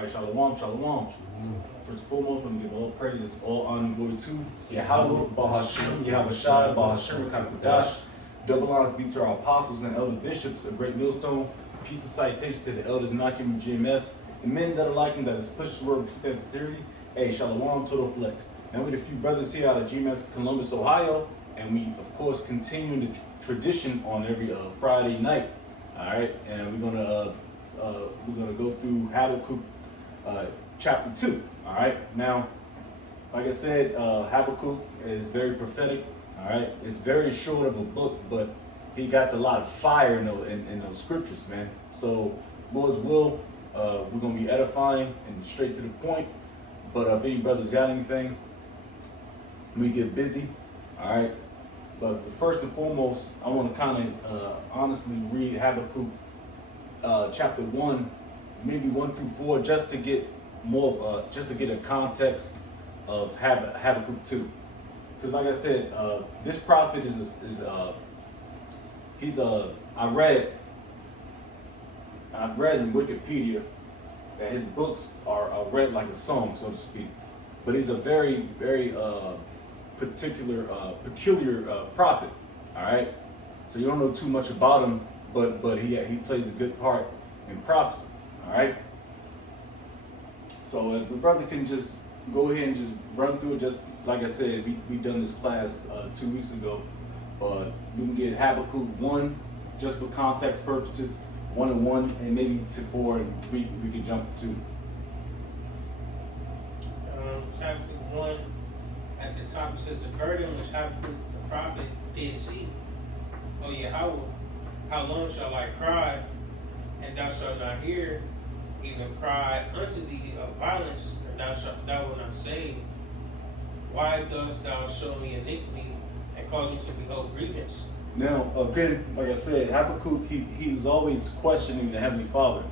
All right, shalom, shalom. First and foremost, when we give all praises, all honor and glory to Yahweh, Bahashem, Yahweh Shai, Bahashem, Kakudash. Double honors be to our apostles and elder bishops, a great millstone. Peace and citation to the elders and Akim and GMS, and men that are like him that has pushed the word of truth and sincerity. Hey, shalom, total flex. Now we have a few brothers here out of GMS, Columbus, Ohio, and we, of course, continue the tradition on every Friday night. All right, and we're gonna go through Habakkuk chapter 2. All right, now, like I said, Habakkuk is very prophetic. All right, it's very short of a book, but he got a lot of fire in those scriptures, man. So, Lord's will, we're gonna be edifying and straight to the point. But if any brothers got anything, we get busy. All right. But first and foremost, I want to kind of honestly read Habakkuk chapter 1, maybe 1 through 4, just to get more, just to get a context of Habakkuk 2. Because like I said, this prophet I've read in Wikipedia that his books are read like a song, so to speak. But he's a very, very peculiar prophet. All right, so you don't know too much about him, but he plays a good part in prophecy. All right. So if the brother can just go ahead and just run through it, just like I said, we done this class 2 weeks ago. We can get Habakkuk 1 just for context purposes, 1 and 1, and maybe to 4, and we can jump to 2. Habakkuk 1, at the top it says, the burden which Habakkuk the prophet did see. O Yahweh, how long shall I cry, and thou shalt not hear, even cry unto thee of violence, and thou wilt not save? Why dost thou show me iniquity, and cause me to behold grievance? Now, again, like I said, Habakkuk, he was always questioning the Heavenly Father.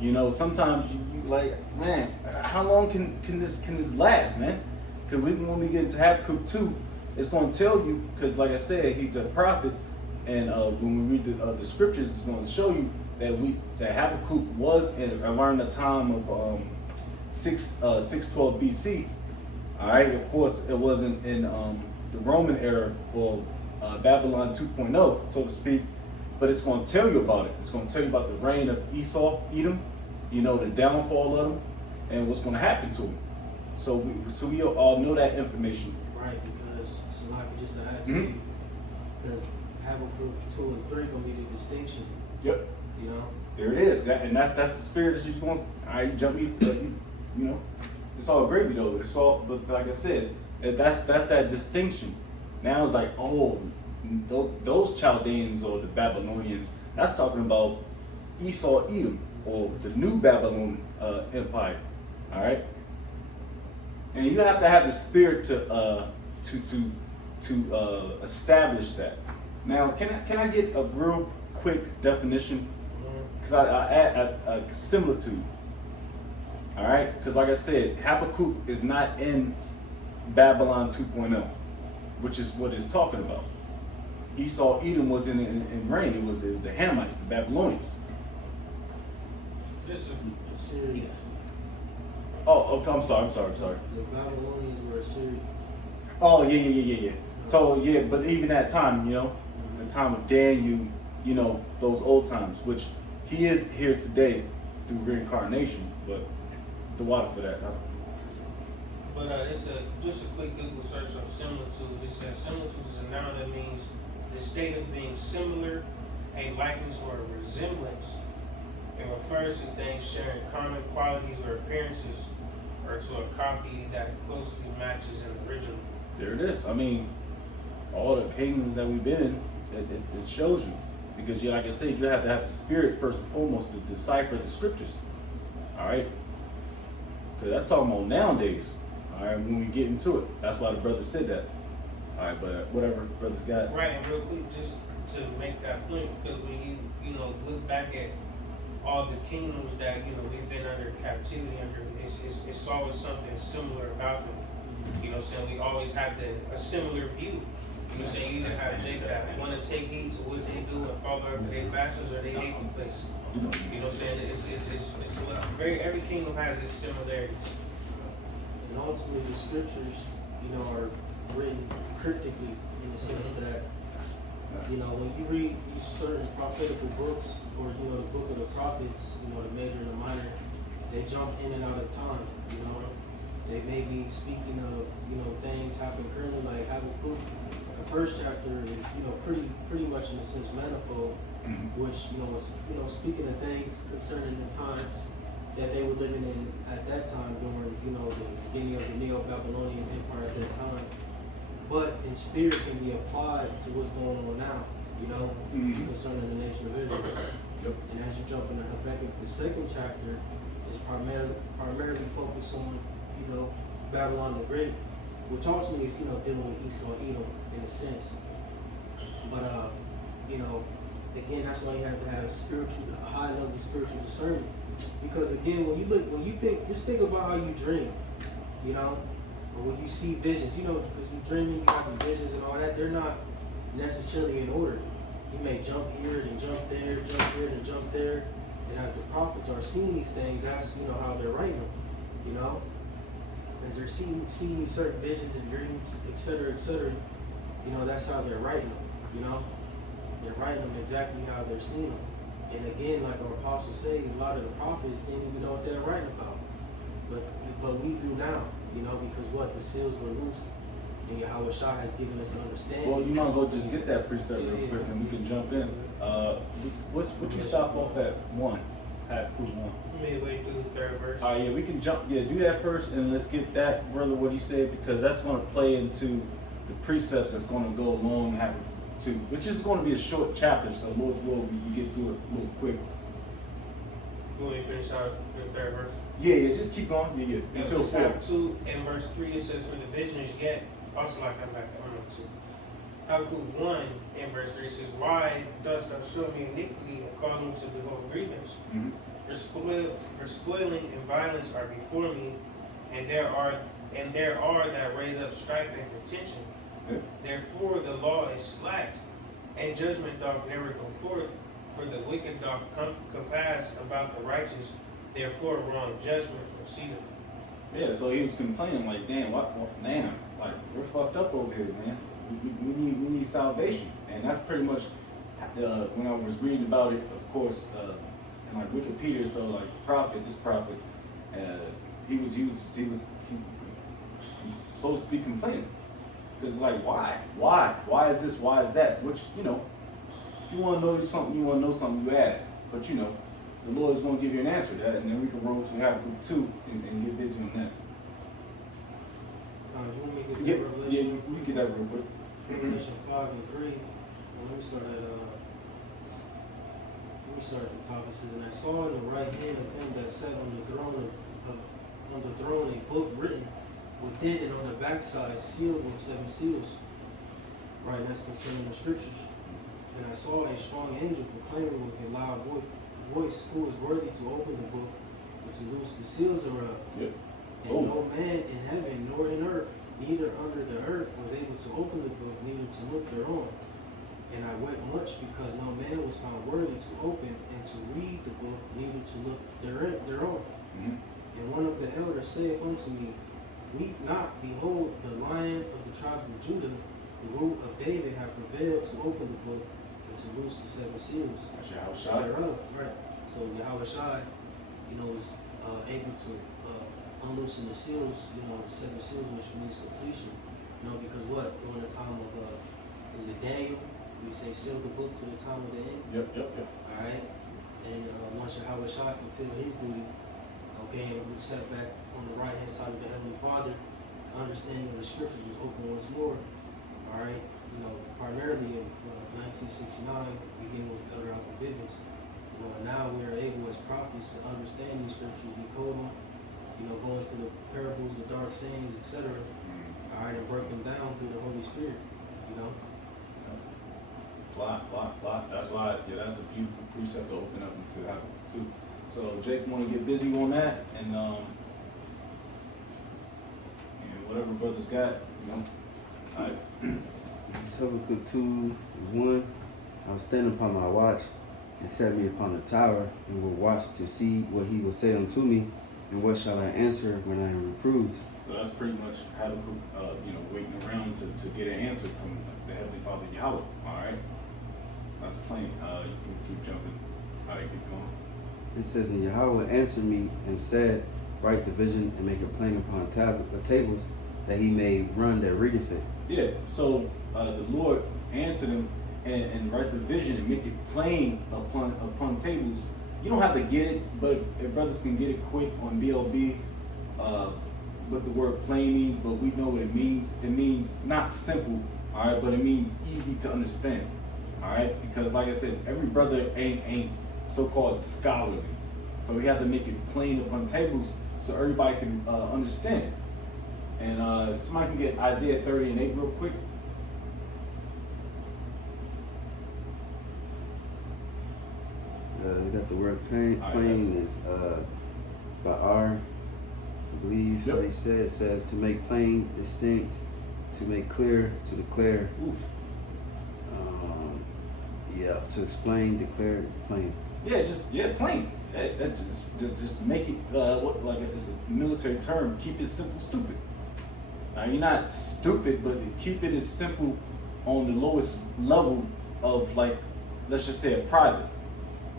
You know, sometimes you like, man, how long can this last, man? Because when we get into Habakkuk 2, it's going to tell you, because like I said, he's a prophet, and when we read the scriptures, it's going to show you that Habakkuk was around the time of 612 BC. All right, of course, it wasn't in the Roman era or Babylon 2.0, so to speak, but it's going to tell you about it. It's going to tell you about the reign of Esau, Edom, you know, the downfall of them, and what's going to happen to him. So we all know that information. Right, because, so I could just add to you, because Habakkuk 2 and 3 going to be the distinction. Yep. You know? There it is. That's the spirit that she's going to, all right, jump me, you know, it's all gravy though. It's all, but like I said, that's that distinction. Now it's like, oh, those Chaldeans or the Babylonians, that's talking about Esau, Edom, or the new Babylon empire. All right, and you have to have the spirit to establish that. Now, can I get a real quick definition? Because I add a similitude. All right, because like I said, Habakkuk is not in Babylon 2.0, which is what it's talking about. Esau, Edom was in reign. It was the Hamites, the Babylonians. Is this Assyria. Oh, okay, I'm sorry. The Babylonians were Assyria. Oh, yeah. So, yeah, but even that time, you know, the time of Daniel, you know, those old times, which he is here today through reincarnation, but the water for that. But it's just a quick Google search of similitude. It says similitude is a noun that means the state of being similar, a likeness or a resemblance. It refers to things sharing common qualities or appearances, or to a copy that closely matches an original. There it is. I mean, all the kingdoms that we've been in, it shows you. Because, like I said, you have to have the spirit first and foremost to decipher the scriptures. All right? Because that's talking about nowadays. All right, when we get into it. That's why the brother said that. All right, but whatever brothers got. Right, and real quick, just to make that point, because when you look back at all the kingdoms that we've been under captivity under, it's always something similar about them. You know what I'm saying? We always have a similar view. You know what I'm saying? You either have Jacob that want to take heed to what they do and follow after their fashions, or they hate the place. You know. You know what I'm saying? It's every kingdom has its similarities. And ultimately, the scriptures, are written cryptically in the sense that, when you read these certain prophetical books, or the book of the prophets, the major and the minor, they jump in and out of time. They may be speaking of things happening currently, like Habakkuk. The first chapter is pretty much in a sense manifold, which was speaking of things concerning the times that they were living in at that time during the beginning of the Neo-Babylonian Empire at that time. But in spirit can be applied to what's going on now, concerning the nation of Israel. Yep. And as you jump into Habakkuk, the second chapter is primarily focused on Babylon the Great, which ultimately is dealing with Esau, Edom in a sense. But again, that's why you have to have a high level of spiritual discernment. Because again, when you think, just think about how you dream, or when you see visions, because you dreaming, you having visions and all that, they're not necessarily in order. You may jump here and jump there, jump here and jump there. And as the prophets are seeing these things, that's how they're writing them, as they're seeing these certain visions and dreams, etc., that's how they're writing them, They're writing them exactly how they're seeing them. And again, like our apostles say, a lot of the prophets didn't even know what they're writing about. But we do now, because the seals were loosed. And Yahweh Shah has given us an understanding. Well, you might as well just get that precept real quick and we can jump in. What you stop off at 1? Who's 1? Midway through the third verse. Yeah, we can jump. Yeah, do that first, and let's get that, brother, what he said, because that's going to play into the precepts that's going to go along and have to, which is going to be a short chapter, so Lord's will, you get through it a little quick. You want me to finish out the third verse? Yeah, just keep going. Yeah. Until 4. Habakkuk 2 and verse 3, it says, "For the vision is yet." Also, like I'm back to Arnold 2. Habakkuk 1 and verse 3 says, "Why dost thou show me iniquity and cause me to behold grievance? Mm-hmm. For spoiling and violence are before me, and there are that raise up strife and contention. Yeah. Therefore the law is slacked, and judgment doth never go forth. For the wicked doth compass about the righteous. Therefore wrong judgment proceedeth." Yeah, so he was complaining like, damn, man, like we're fucked up over here, man. We need salvation, and that's pretty much when I was reading about it, of course, in like Wikipedia. So like this prophet, he was so to speak complaining, because like why is this, why is that? Which if you want to know something, you ask, but the Lord is going to give you an answer to that, and then we can roll to Habakkuk 2 and get busy on that. You want me to get Revelation? Yeah, you get that real quick. Revelation 5 and 3. Let me start at the top. It says, "And I saw in the right hand of him that sat on the throne a book written within and on the backside, sealed with 7 seals." Right, and that's concerning the scriptures. "And I saw a strong angel proclaiming with a loud voice, who is worthy to open the book and to loose the seals thereof. Yep. And no man in heaven nor in earth, neither under the earth, was able to open the book, neither to look thereon. And I wept much, because no man was found worthy to open and to read the book, neither to look thereon. Mm-hmm. And one of the elders saith unto me, Weep not, behold, the Lion of the tribe of Judah, the root of David, hath prevailed to open the book and to loose the 7 seals That's Yahweh Shai. thereof." Right. So Yahweh Shai, was able to unloosen the seals, the 7 seals, which means completion. Because during the time of is it Daniel? We say seal the book to the time of the end. Yep. All right. And once Yahweh Shai fulfilled his duty, and we sat back on the right hand side of the Heavenly Father, the understanding of the scriptures was open once more. All right. Primarily in 1969, beginning with Elder Alvin Bivens. And now we are able as prophets to understand these scriptures, decode them, go into the parables, the dark sayings, etc. All right, and break them down through the Holy Spirit. Fly. That's why, that's a beautiful precept to open up into Habakkuk 2. So Jake want to get busy on that, and whatever brothers got, All right. This is Habakkuk 2:1. I was standing upon my watch, and set me upon the tower, and will watch to see what he will say unto me, and what shall I answer when I am reproved. So that's pretty much Habakkuk, waiting around to get an answer from the Heavenly Father Yahweh. All right, that's plain. You can keep jumping. How they keep going. It says, and Yahweh answered me and said, write the vision and make it plain upon the tables, that he may run that readeth it. Yeah. So the Lord answered him and write the vision and make it plain upon tables. You don't have to get it, but if brothers can get it quick on BLB, what the word plain means, but we know what it means. It means not simple, all right, but it means easy to understand, all right? Because like I said, every brother ain't so-called scholarly. So we have to make it plain upon tables so everybody can understand. And somebody can get Isaiah 30 and 8 real quick. They got the word plain is ba'ar, I believe. Yep. They said it says to make plain, distinct, to make clear, to declare. Oof. To explain, declare, plain. Yeah, plain. That just make it it's a military term. Keep it simple, stupid. Now you're not stupid, but keep it as simple on the lowest level of, like, let's just say a private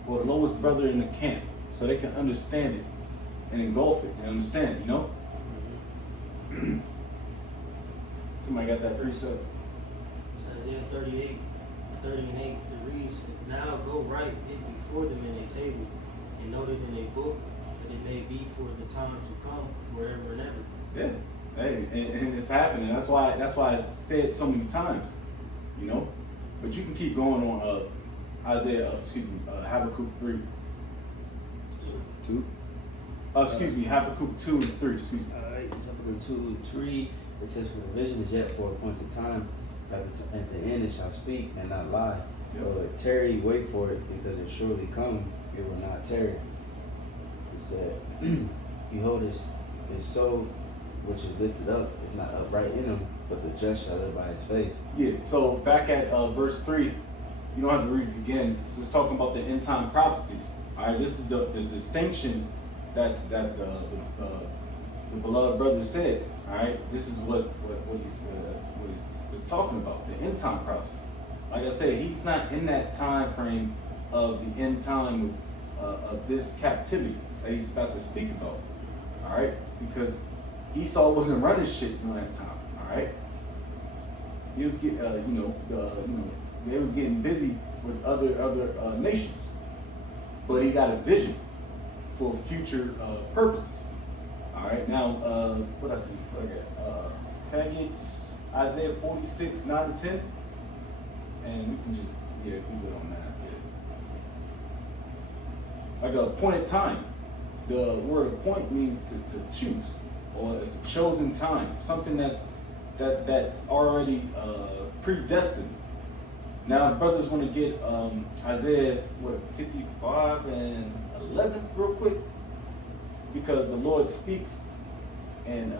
or the lowest brother in the camp, so they can understand it and engulf it and understand it. You know. Somebody got that precept? It's Isaiah 38, 30 and 8. It reads, now go write it before them in a table, and note it in a book, that it may be for the time to come, forever and ever. Yeah. Hey, and it's happening. That's why I said so many times, you know. But you can keep going on Habakkuk 3. 2. Habakkuk 2 and 3. Excuse me. Habakkuk 2, 3. It says, for the vision is yet for a appointed time. At the end it shall speak and not lie. Yep. Though it tarry, wait for it, because it surely come, it will not tarry. It said, behold, his soul which is lifted up is not upright in him, but the just shall live by his faith. Yeah, so back at verse 3, you don't have to read it again. So it's talking about the end time prophecies. All right, this is the distinction that the beloved brother said. All right, this is what he's talking about, the end time prophecy. Like I said, he's not in that time frame of the end time of this captivity that he's about to speak about. All right, because Esau wasn't running shit during that time. All right, he was getting, they was getting busy with other nations, but he got a vision for future purposes. All right, now what I see, can I get Isaiah 46, 9 and 10, and we can just we good on that. Yeah. Like a appointed time. The word appoint means to choose, or it's a chosen time, something that's already predestined. Now, if brothers want to get Isaiah 55 and 11 real quick, because the Lord speaks, and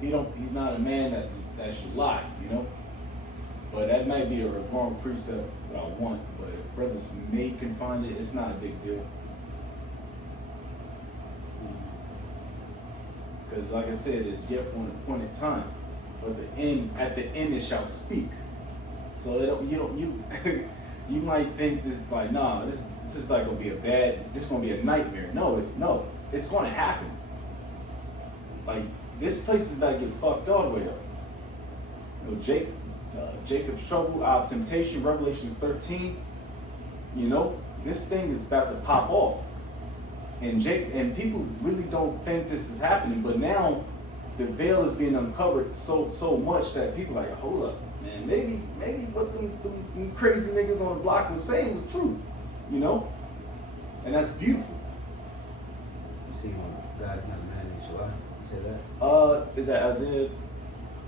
he's not a man that should lie, you know. But that might be a wrong precept that I want. But if brothers can find it, it's not a big deal. Because like I said, it's yet for an appointed time. But at the end it shall speak. So you might think this is like, nah, this is like gonna be this is gonna be a nightmare. No, it's gonna happen. Like, this place is about to get fucked all the way up. You know, Jacob's trouble, out of temptation, Revelation 13. You know, this thing is about to pop off. And people really don't think this is happening, but now the veil is being uncovered so much that people are like, hold up, man, maybe what them crazy niggas on the block was saying was true, you know? And that's beautiful. You see, when God is not a man, he shall lie. You say that? Is that Isaiah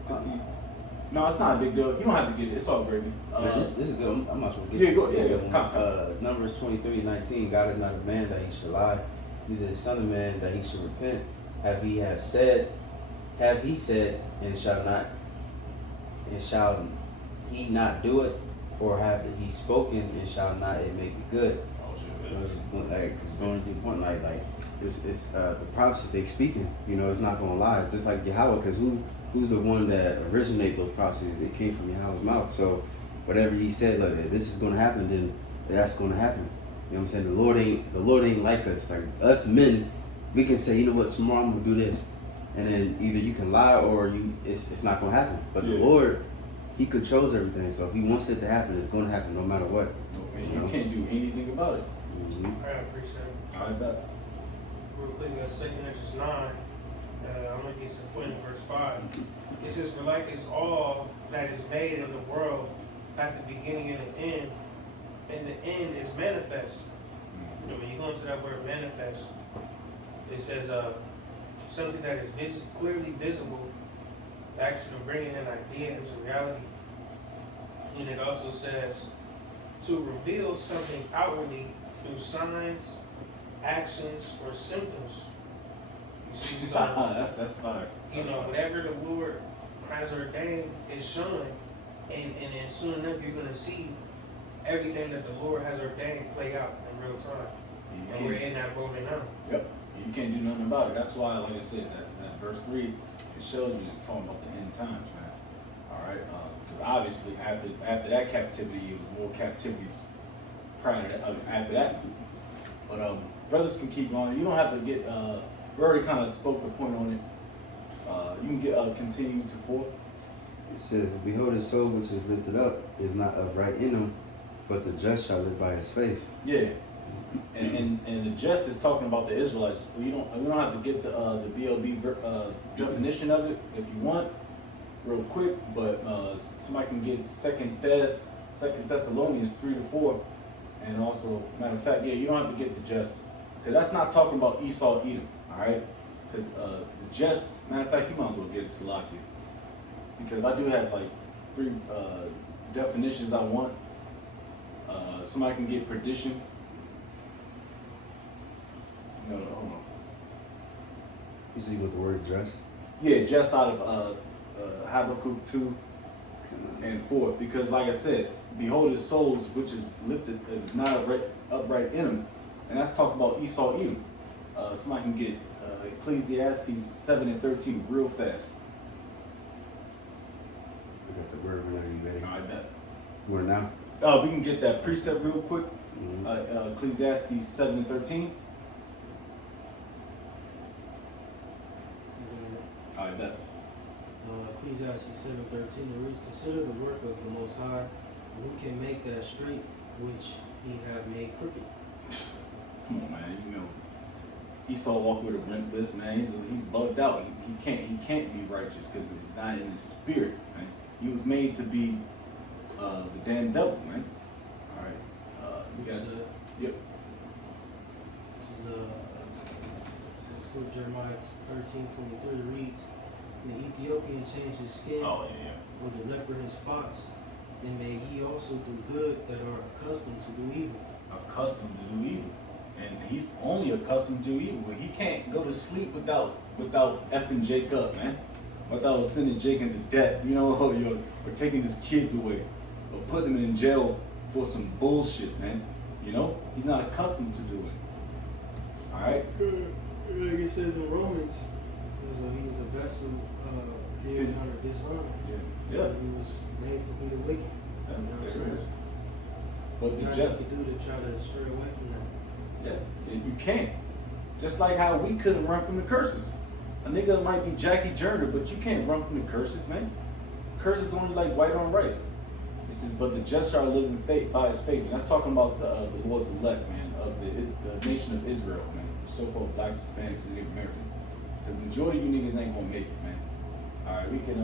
50? No, it's not a big deal. You don't have to get it. It's all gravy. This is good. I'm not sure. Yeah, go ahead. Numbers 23:19. God is not a man that he should lie, neither the son of man that he should repent. Have he said, and shall he not do it? Or have he spoken, and shall not it make it good? I was just going to the point, like it's the prophecy they speaking. You know, it's not gonna lie. Just like Yahweh, because who's the one that originated those prophecies? It came from Yahweh's mouth. So whatever he said, like this is gonna happen, then that's gonna happen. You know what I'm saying? The Lord ain't like us. Like us men, we can say, you know what, tomorrow I'm gonna do this, and then either you can lie or it's not gonna happen. But the Lord, He controls everything. So if He wants it to happen, it's gonna happen no matter what. You can't do anything about it. I appreciate it. I bet. Real quick, 2 Corinthians 9. I'm gonna get to the point in verse 5. It says, "For like as all that is made in the world hath the beginning and the end, and the end is manifest." You know, when you go into that word manifest, it says something that is clearly visible, the action of bringing an idea into reality. And it also says to reveal something outwardly through signs, actions, or symptoms. You see, so that's fire. you know, whatever the Lord has ordained is showing, and then soon enough you're gonna see everything that the Lord has ordained play out in real time. And we're in that moment now. Yep. You can't do nothing about it. That's why, like I said, that verse 3, it shows you it's talking about the end times, man. All right. Because obviously, after that captivity, it was more captivities prior to after that. But brothers can keep going. You don't have to get. We already kind of spoke the point on it. You can get continue to 4. It says, "Behold, his soul which is lifted up is not upright in him, but the just shall live by his faith." Yeah. And the just is talking about the Israelites. We don't have to get the BLB definition of it if you want, real quick. But somebody can get Second Thessalonians 3-4, and also matter of fact, yeah, you don't have to get the just, because that's not talking about Esau, Edom. All right, because the just, matter of fact, you might as well get it, Salakia, because I do have like 3 definitions I want. Somebody can get perdition. No, hold on. You see with the word just? Yeah, just out of Habakkuk 2 and 4. Because like I said, behold his souls which is lifted, is not upright in him. And that's talking about Esau, Edom. Somebody can get Ecclesiastes 7:13 real fast. I got the word whenever you ready. I bet. Where now? We can get that precept real quick. Ecclesiastes 7:13. I bet. Ecclesiastes 7:13 it reads, "Consider the work of the Most High, who can make that straight which He have made crooked." Come on, man. You know, Esau walked with a limp list, man. He's bugged out. He can't be righteous because he's not in his spirit, man. He was made to be the damn devil, man. All right. We got. Yep. This is Jeremiah 13:23 reads, "And the Ethiopian changed his skin Oh yeah. with the leper his spots, and may ye also do good that are accustomed to do evil." Accustomed to do evil, and he's only accustomed to do evil. But he can't go to sleep without effing Jake up, man. Without sending Jake into debt, you know, or taking his kids away, or putting him in jail for some bullshit, man. You know, he's not accustomed to do it. All right. Like it says in Romans, he was a vessel created under dishonor. Yeah. He was made to be the wicked. Yeah. You know what I'm saying? But the Nothing judge, you can do to try to stray away from that. yeah, you can't. Just like how we couldn't run from the curses. A nigga might be Jackie Journer, but you can't run from the curses, man. Curses only like white on rice. It says, but the just shall live in faith by his faith. And that's talking about the Lord's elect, man, of the nation of Israel, man. So-called blacks, Hispanics, and Native Americans. Because the majority of you niggas ain't gonna make it, man. All right, we can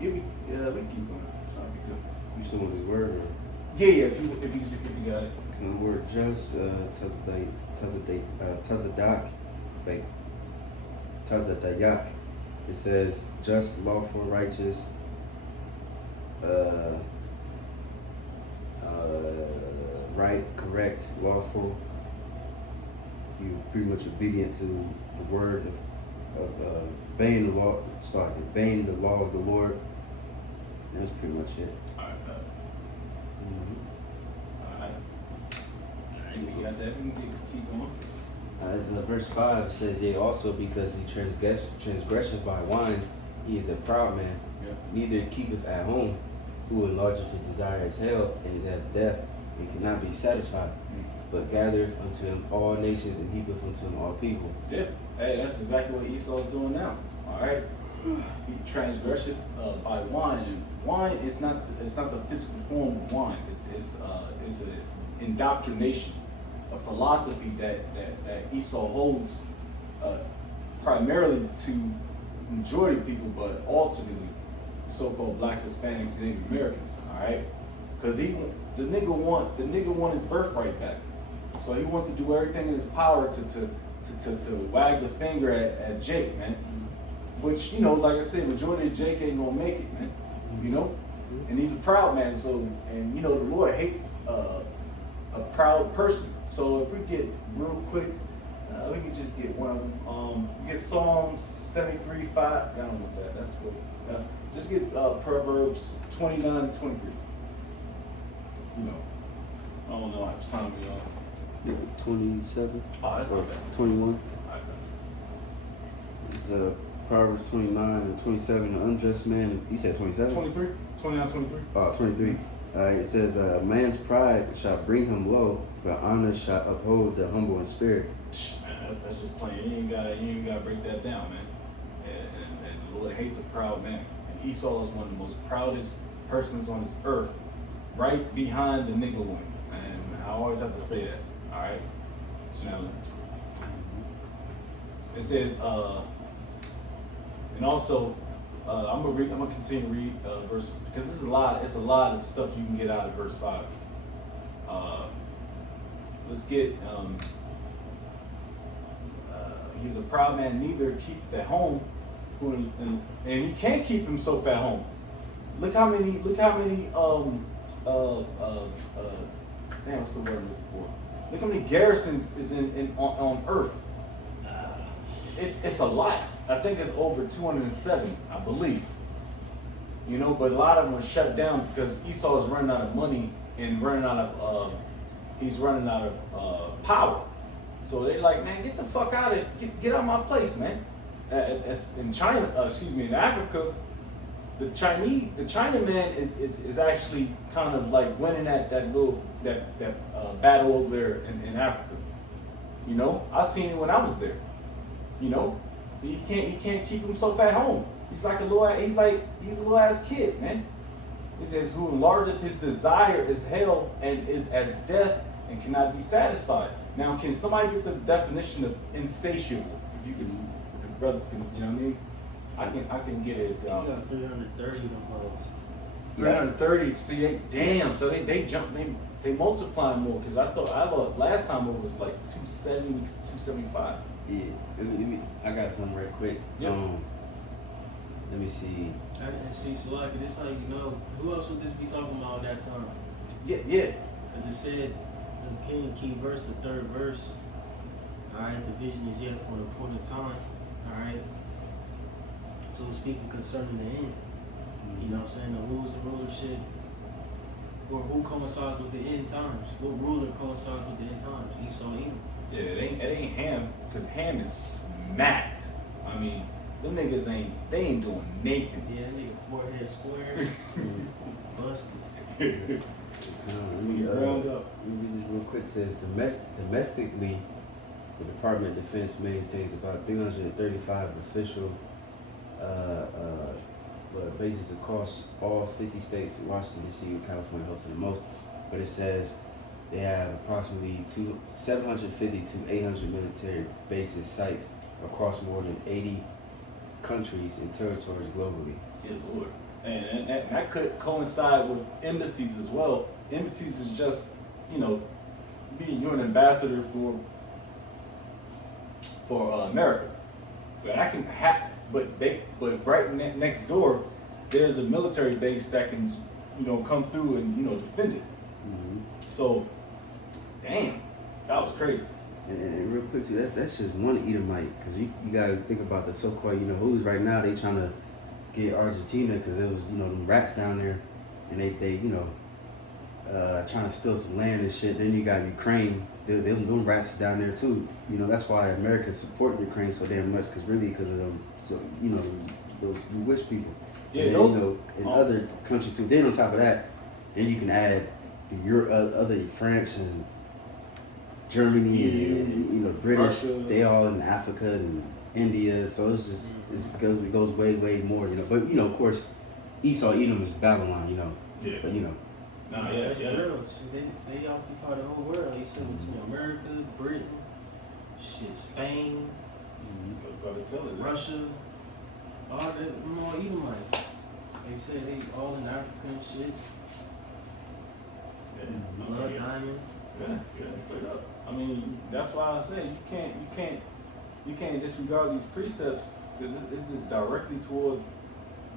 we can keep going. That'll be good. You still want his word? Or? Yeah, if you got it. Can the word just, Tazadayak. It says just, lawful, righteous, right, correct, lawful. You pretty much obedient to the word of obeying the law, obeying the law of the Lord. That's pretty much it. Alright, Mm-hmm. alright. We got that. We can keep going. Verse 5 says, yea, also because he transgresseth by wine, he is a proud man, Yeah. neither keepeth at home, who enlargeth his desire as hell, and is as death, and cannot be satisfied, but gathereth unto him all nations, and heapeth unto him all people. Yeah. Hey, that's exactly what Esau is doing now. Alright. He transgresseth by wine, and wine is not the physical form of wine. It's an indoctrination, a philosophy that Esau holds primarily to majority of people, but ultimately so-called blacks, Hispanics, and Native Americans. All right, because the nigga want his birthright back. So he wants to do everything in his power to wag the finger at Jake, man. Which, you know, like I said, majority of Jake ain't gonna make it, man. You know, and he's a proud man. So, and you know, the Lord hates a proud person. So if we get real quick, we can just get one of them. Get Psalms 73:5. I don't want that. That's what. Just get Proverbs 29:23. You know, I don't know how much time we on. Yeah, 27. Oh, that's not bad. 21. Alright, It's Proverbs 29 and 27. The unjust man, you said 27? 23, 29, 23. 23. It says, man's pride shall bring him low, but honor shall uphold the humble in spirit. Man, that's just plain. You ain't gotta break that down, man. And the Lord hates a proud man. And Esau is one of the most proudest persons on this earth, right behind the nigga one. And I always have to say that. All right. Now, it says, and also, I'm gonna continue to read verse, because this is it's a lot of stuff you can get out of verse 5. Let's get he's a proud man, neither keepeth at home, and he can't keep himself at home. Look how many damn, what's the word I'm looking for? Look how many garrisons is on earth. It's a lot. I think it's over 207, I believe. You know, but a lot of them are shut down because Esau is running out of money and he's running out of power. So they're like, man, get the fuck out of get out of my place, man. In China, in Africa, the Chinaman is actually kind of like winning that battle over there in Africa. You know, I seen it when I was there. You know, he can't keep himself at home. He's a little ass kid, man. It says, who enlargeth his desire is hell and is as death and cannot be satisfied. Now, can somebody get the definition of insatiable? If you can, if brothers can, you know what I mean? I can get it. You got 330 of those. 330. See, damn. So they jump. They multiply more because I thought last time it was like 270, 275. Yeah, I got something right quick. Yep. Let me see. And see, so like this, how you know who else would this be talking about at that time? Yeah. As it said in King, key verse, the 3rd verse. All right, the vision is yet for an appointed time. All right. So we're speaking concerning the end. You know what I'm saying? The rules and rulership, or who coincides with the end times? What ruler coincides with the end times? Esau, Edom. Yeah, it ain't Ham, because Ham is smacked. I mean, them niggas ain't doing nothing. Yeah, that nigga forehead square, busted. Let me Round up. read this real quick. It says, domestically, the Department of Defense maintains about 335 official bases across all 50 states. Washington, D.C., and California hosting the most. But it says they have approximately 750 to 800 military bases, sites across more than 80 countries and territories globally. Good Lord. And that could coincide with embassies as well. Embassies is just, you know, you're an ambassador for America. But that can happen. But right next door, there's a military base that can, you know, come through and, you know, defend it. Mm-hmm. So, damn, that was crazy. And real quick too, that's just one Edomite, because you gotta think about the so-called, who's right now, they trying to get Argentina, because there was, them rats down there, and they trying to steal some land and shit. Then you got Ukraine, them rats down there too. That's why America support Ukraine so damn much, because of them, so, those rich people. Yeah, and then, in other countries too. Then on top of that, then you can add other France and Germany and British. Russia. They all in Africa and India. So it's just it goes way more. But of course, Esau Edom is Babylon. Yeah. But Nah, That's yeah. real. They occupy the whole world. They said between America, Britain, Spain, Gotta tell it. Russia, all Edomites. They say they all in Africa and shit. Yeah. Blood diamond. Yeah, straight up. I mean, that's why I say you can't disregard these precepts, because this is directly towards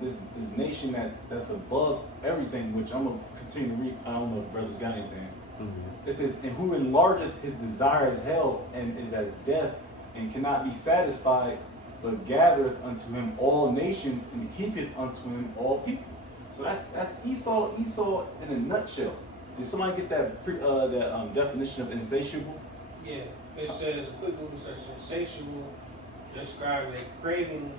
this nation that's above everything. Which I'm gonna continue to read. I don't know if brothers got anything. Mm-hmm. It says, "And who enlargeth his desire as hell, and is as death, and cannot be satisfied, but gathereth unto him all nations, and heapeth unto him all people." So that's Esau in a nutshell. Did somebody get that definition of insatiable? Yeah, it says, quick Google search, insatiable describes a craving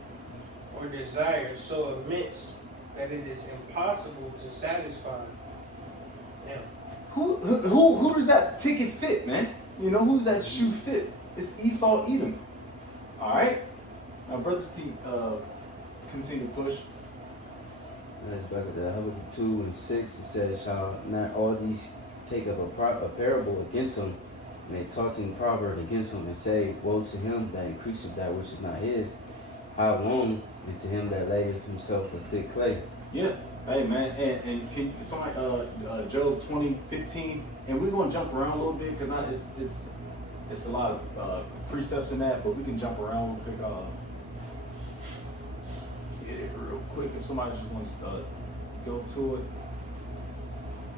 or desire so immense that it is impossible to satisfy. Now, Who does that ticket fit, man? Who's that shoe fit? It's Esau Edom. All right. Now, brothers, keep continue to push. That's back at the Habakkuk 2:6. It says, "Shall not all these take up a parable against him, and a taunting proverb against him, and say, Woe to him that increaseth that which is not his, how long, and to him that layeth himself with thick clay." Yeah. Hey, man. And can somebody Job 20:15, and we're gonna jump around a little bit because it's a lot of precepts in that, but we can jump around real quick. Real quick, if somebody just wants to go to it.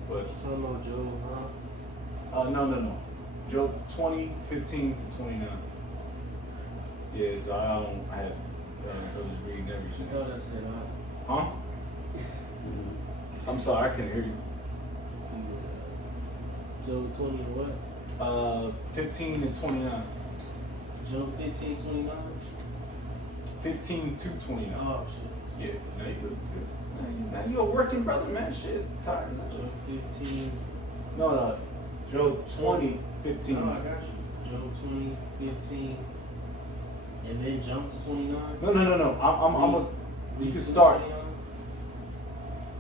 But Talking about Job, huh? no. Job 20:15 to 29. Yeah, so I had brothers reading everything. No, that's it, huh? Huh? I'm sorry, I couldn't hear you. Job 20 and what? 15 and 29. Job 15:29. 15 to 29. Oh shit. Yeah, now you look good. Now you're a working brother, man. Shit, tired. Job 15. No. Job 20, 15. No, I got you. Job 20:15. And then jump to 29. No. I'm a. You can start. 29.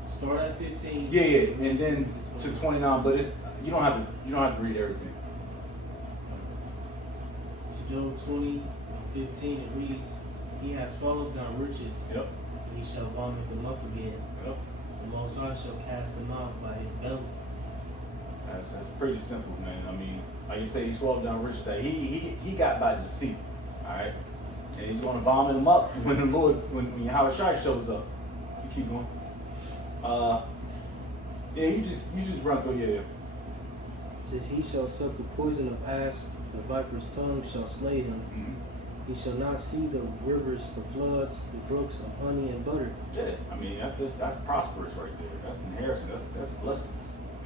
Start at 15. Yeah, and then to 29. But you don't have to read everything. Job 20:15. It reads, "He has swallowed down riches. Yep. He shall vomit them up again. Yep. The Most High shall cast them out by his belly." That's pretty simple, man. I mean, like you say, he swallowed down rich that he got by deceit. All right, and he's gonna vomit them up when the Lord, when Yahweh Shai shows up. You keep going. Yeah, you just run through. Yeah. It says, "He shall suck the poison of asp, the viper's tongue shall slay him. Mm-hmm. He shall not see the rivers, the floods, the brooks of honey and butter." Yeah, I mean that's prosperous right there. That's inheritance. That's blessings.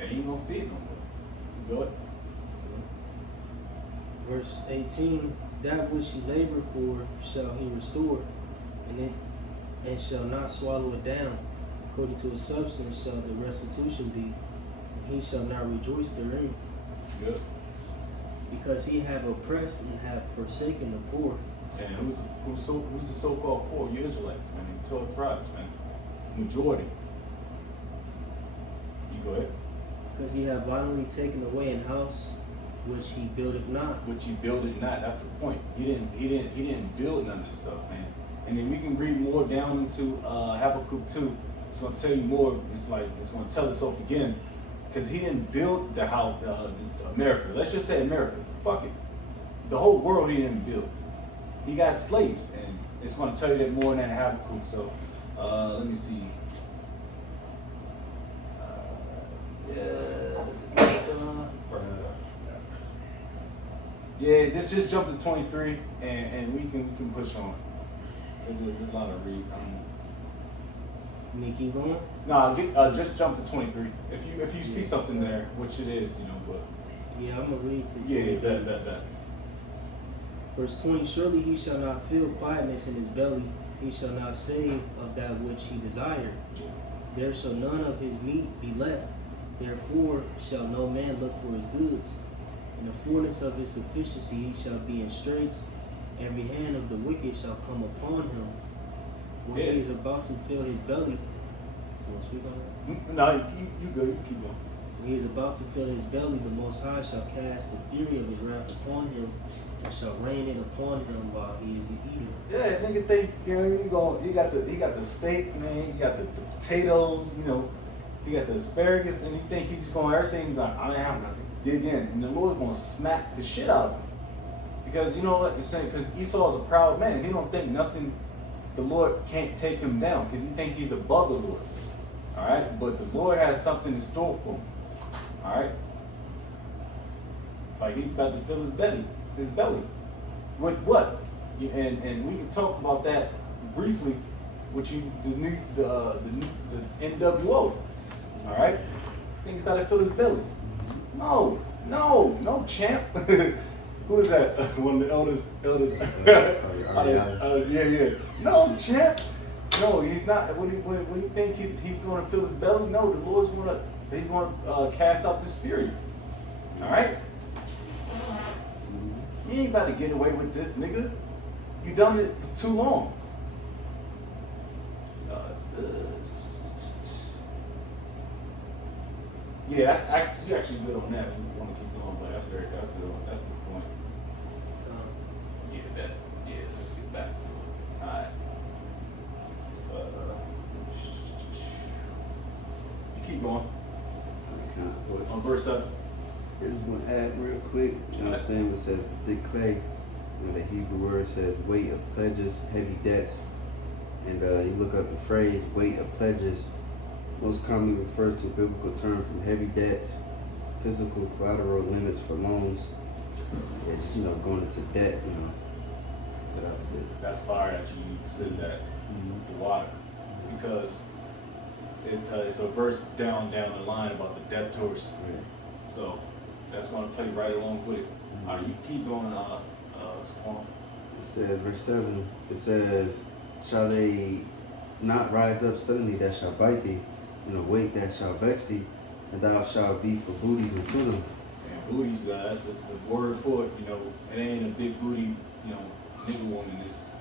And you don't see it no more. Go ahead. Verse 18, "That which he labored for shall he restore, and shall not swallow it down. According to his substance shall the restitution be, and he shall not rejoice therein. Good. Because he have oppressed and have forsaken the poor." And who's the so-called poor? You Israelites, man. 12 tribes, man. Majority. You go ahead. "Because he have violently taken away an house which he buildeth not." Which he builded not. That's the point. He didn't build none of this stuff, man. And then we can read more down into Habakkuk 2. It's gonna tell you more. It's gonna tell itself again, because he didn't build the house, America. Let's just say America. Fuck it. The whole world he didn't build. He got slaves, and it's gonna tell you that more than Habakkuk. So let me see. Yeah, just jump to 23, and we can push on. There's a lot of read. You need to keep going? Just jump to 23. If you see something there, which it is, but Yeah, I'm going to read to yeah, that. Verse 20, surely he shall not feel quietness in his belly, he shall not save of that which he desired. There shall none of his meat be left, therefore shall no man look for his goods. In the fullness of his sufficiency he shall be in straits, every hand of the wicked shall come upon him. When he is about to fill his belly, you want to speak on that? No, you good, you keep going. When he is about to fill his belly, the Most High shall cast the fury of his wrath upon him, and shall rain it upon him while he is eating. Yeah, nigga think you got the steak, man, you got the potatoes, you got the asparagus, and you think he's just going everything's like, I am not dig in, and the Lord's gonna smack the shit out of him. Because you know what you're saying, because Esau is a proud man. He don't think nothing, the Lord can't take him down, because he think he's above the Lord. Alright? But the Lord has something in store for him. Alright? Like he's about to fill his belly. With what? And we can talk about that briefly with the NWO. Alright? He's about to fill his belly. No, champ. Who is that? One of the elders. Yeah. No, champ. No, he's not. When you think he's going to fill his belly, no, the Lord's he's going to cast out this fury. All right. You ain't about to get away with this, nigga. You done it for too long. Yeah, you actually good on that if you want to keep going, but that's good. That's the point. Let's get back to it. Alright. You keep going. On verse 7. I just want to add real quick, you know what I'm saying, it says thick clay, when the Hebrew word says weight of pledges, heavy debts, and you look up the phrase weight of pledges, most commonly refers to a biblical term from heavy debts, physical collateral limits for loans, and just, going into debt, But that was it. That's fire that you said that, the water, because it's a verse down the line about the debtors. Yeah. So that's going to play right along with it. You keep going, Spawn. It says, verse 7, it says, shall they not rise up suddenly that shall bite thee, and awake that shall vex thee, and thou shalt be for booties unto them. And booties, that's the word for it, it ain't a big booty, nigga woman, it's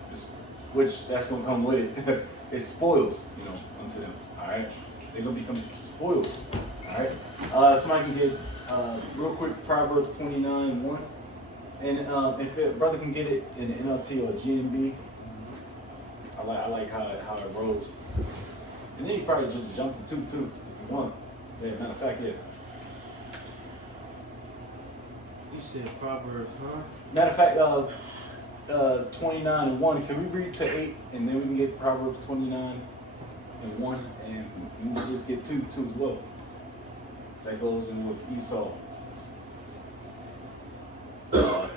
which that's gonna come with it. It spoils, unto them. Alright? They're gonna become spoils. Alright? Somebody can get real quick Proverbs 29:1. And if a brother can get it in the NLT or GMB, I like how it rolls. And then you probably just jump to 2 too, if you want. Yeah, matter of fact, yeah. You said Proverbs, huh? Matter of fact, 29:1. Can we read to 8 and then we can get Proverbs 29:1 and we'll just get 2 as well. That goes in with Esau.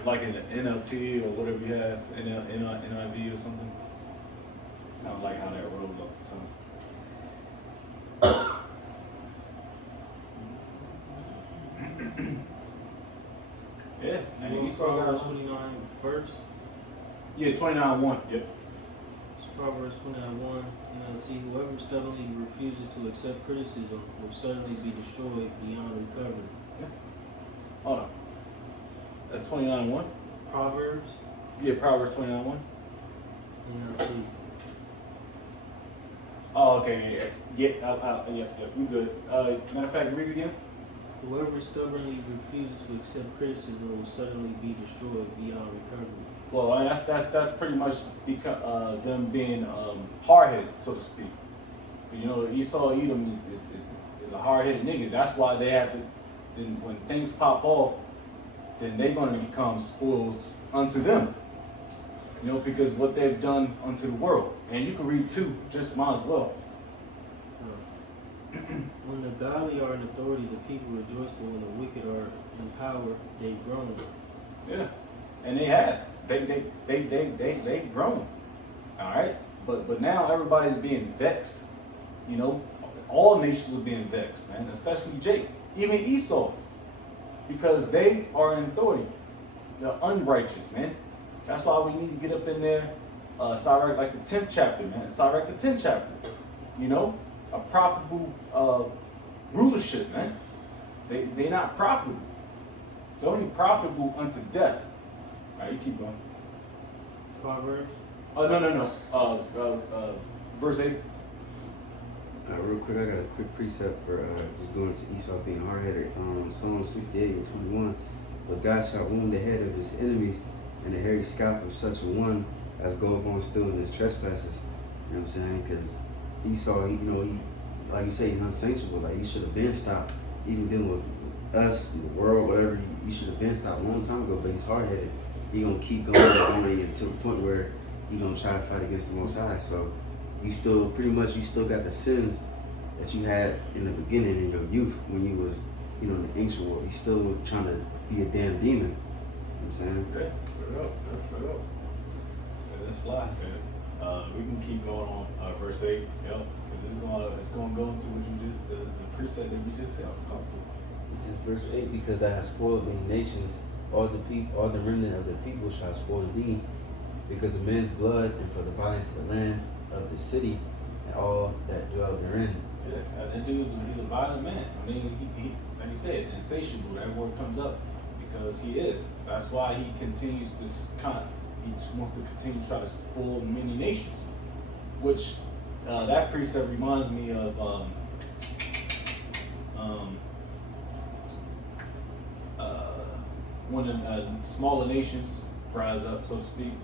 Like in the NLT or whatever you have, NIV or something. Kind of like how that rolls up the tongue. Yeah, and You Esau Proverbs got 29 first. Yeah, 29:1. Yep. It's Proverbs 29:1. See, whoever stubbornly refuses to accept criticism will certainly be destroyed beyond recovery. Hold on. That's 29:1. Proverbs. Yeah, Proverbs 29:1. NLT. Oh, okay, yeah, we good. Matter of fact, read it again. Whoever stubbornly refuses to accept criticism will certainly be destroyed beyond recovery. Well, that's pretty much because them being hard-headed, so to speak. Esau, Edom is a hard-headed nigga. That's why they have to. Then when things pop off, then they're going to become spoils unto them. Because what they've done unto the world. And you can read 2, just might as well. When the godly are in authority, the people rejoice, but when the wicked are in power, they groan. Yeah. And they have. They've grown. All right? But now everybody's being vexed. You know, all nations are being vexed, man, especially Jacob, even Esau, because they are in authority. They're unrighteous, man. That's why we need to get up in there, Sirach, like the 10th chapter, man. Sirach, the 10th chapter. You know, a profitable rulership, man. They're not profitable. They're only profitable unto death. All right, you keep going. Proverbs. Oh, no. Verse 8. Real quick, I got a quick precept for just going to Esau being hard-headed. Psalm 68 and 21. But God shall wound the head of his enemies, and the hairy scalp of such a one as goeth on still in his trespasses. You know what I'm saying? Because Esau, he, like you say, he's unsanctionable. Like, he should have been stopped. Even dealing with us, the world, whatever, he should have been stopped a long time ago, but he's hard-headed. He gonna keep going to the point where he gonna try to fight against the Most High. So you still, pretty much, you still got the sins that you had in the beginning in your youth when you was, in the ancient world. You still trying to be a damn demon. You know what I'm saying? Okay, put it up. Yeah, let's fly, man. We can keep going on verse 8, because it's gonna go into what you just, the precept that we just said. This is verse 8, because thou hast spoiled many nations, all the remnant of the people shall spoil thee, because of men's blood and for the violence of the land of the city and all that dwell therein. Yeah, that dude's he's a violent man. I mean, he like you said, insatiable. That word comes up because he is. That's why he continues this he wants to continue to try to spoil many nations. Which that precept reminds me of when the smaller nations rise up, so to speak.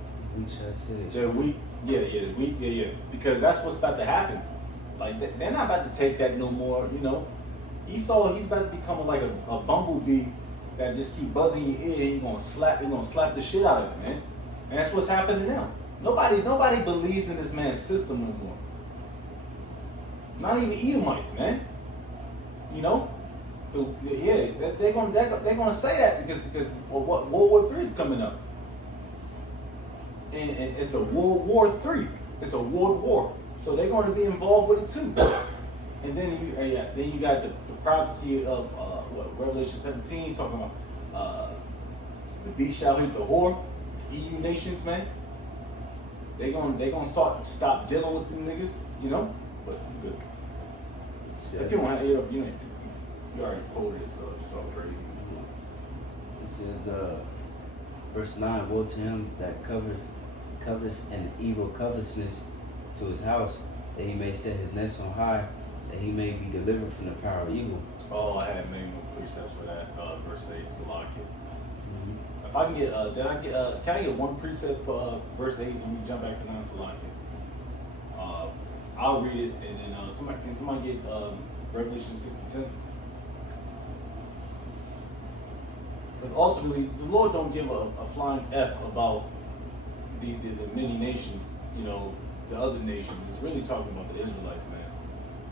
The weak, yeah. Because that's what's about to happen. Like they're not about to take that no more. Esau, he's about to become like a bumblebee that just keep buzzing your ear. And you're gonna slap the shit out of it, man. And that's what's happening now. Nobody believes in this man's system no more. Not even Edomites, man. They're gonna say that because World War III is coming up, and it's a World War III. It's a world war, so they're going to be involved with it too. And then you got the prophecy of Revelation 17 talking about the beast shall hit the whore, EU nations, man. They gonna stop dealing with them niggas, But you good. If you want, you already quoted it, so it's all great. It says, verse 9, woe to him that coveteth an evil covetousness to his house, that he may set his nest on high, that he may be delivered from the power of evil. Oh, I had many more precepts for that. Verse 8, Salakia. If I can get, can I get one precept for verse 8 and we jump back to 9 Salakia? I'll read it and then can somebody get Revelation 6 and 10? But ultimately, the Lord don't give a flying F about the many nations, the other nations. It's really talking about the Israelites, man.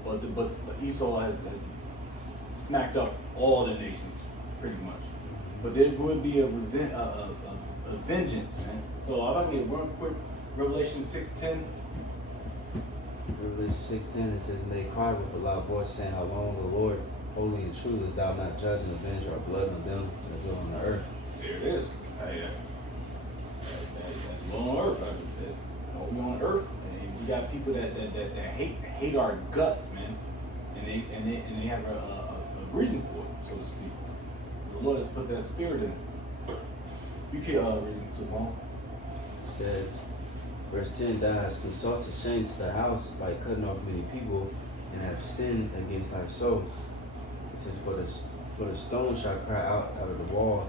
But Esau has smacked up all the nations, pretty much. But there would be a vengeance, man. So if I can get one quick Revelation 6:10. Revelation 6:10, it says, and they cried with a loud voice, saying, how long, O Lord, holy and true, is thou not judge and avenge our blood of them that dwell on the earth. There it is. That's on earth. We on earth, and we got people that hate our guts, man, and they have a reason for it, so to speak. The Lord has put that spirit in. You can read it, Sotdown. It says, verse 10, thou hast consulted shame to the house by cutting off many people, and have sinned against thy soul. It says, for the stone shall cry out of the wall,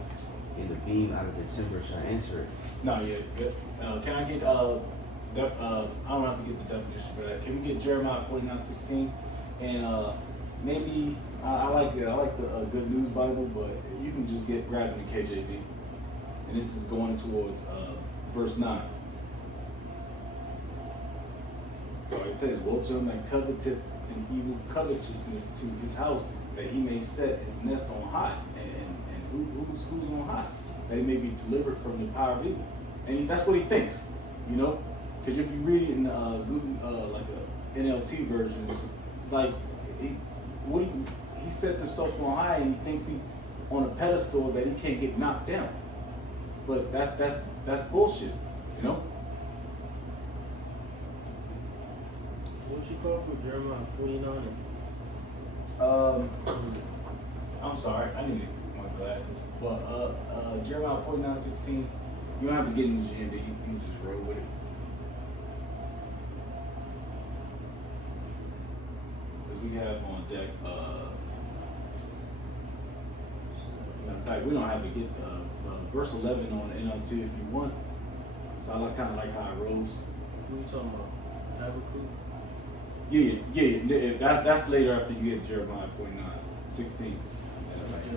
and the beam out of the timber shall answer it. No, yeah, good. Can I get I don't have to get the definition for that. Can we get Jeremiah 49:16? And maybe I like the Good News Bible, but you can just grabbing the KJV. And this is going towards verse 9. So it says, woe to him that coveteth an evil covetousness to his house, that he may set his nest on high. And who's on high? that he may be delivered from the power of evil. And that's what he thinks, you know? Because if you read it in like a NLT version, it's like he sets himself on high and he thinks he's on a pedestal that he can't get knocked down. But that's bullshit, you know? What you call for Jeremiah 49? I'm sorry, I need my glasses. But Jeremiah 49:16, you don't have to get in the GMD, you can just roll with it. Because we have on deck, in fact, we don't have to get verse 11 on the NLT if you want. So I kind of like how it rolls. What are you talking about? Habakkuk? Yeah. That's later after you get Jeremiah 49:16.